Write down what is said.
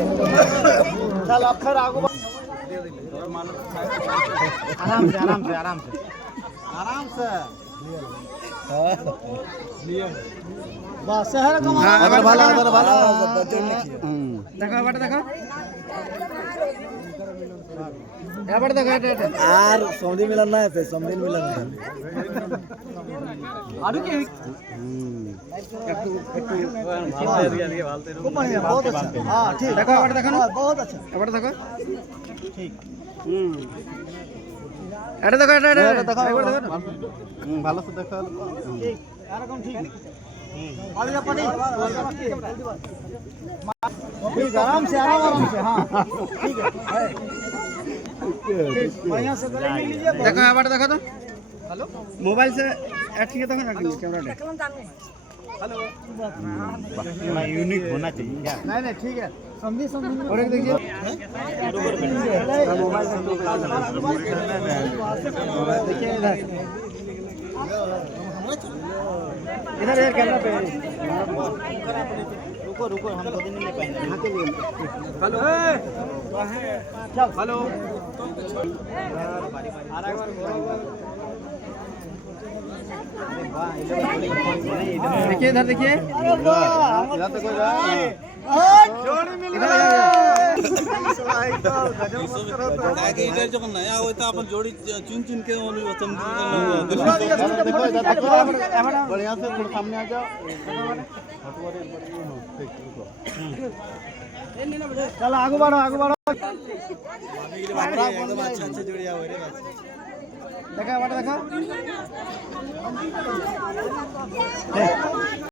चल अब फिर आगू आराम से आराम से आराम से आराम से बस शहर को अगर ভালো देखो बट देखो এবার দেখো এটা আর সন্ধি মিলন না আছে সন্ধি মিলন না আর কি बहुत अच्छा हाँ ठीक देखो एबार देखो ना बहुत अच्छा एबार देखो ठीक এটা দেখো এটা দেখো এবার দেখো ভালো से देखो ठीक এরকম ঠিক आगे जा पानी ठीक आराम से हाँ ठीक है बढ़िया से गले मिल लीजिए देखो एबार देखो तो हेलो मोबाइल से ठीक है देखो ना कैमरा हेलो बड़ा यूनिक होना चाहिए क्या नहीं ठीक है समझी और एक देखिए मोबाइल से देखिए इधर यार कैमरा पे रुको रुको हम तो दिन नहीं पाएंगे यहां के लिए हेलो चल हेलो देखिए इधर देखिए जोड़ी मिल गया যখন নয়া হয় তো अपन जोड़ी चुन चुन के बढ़िया से थोड़ा सामने आ जाओ चलो आगू बढ़ो एकदम अच्छा अच्छा जोड़िया हो रे देखा देखा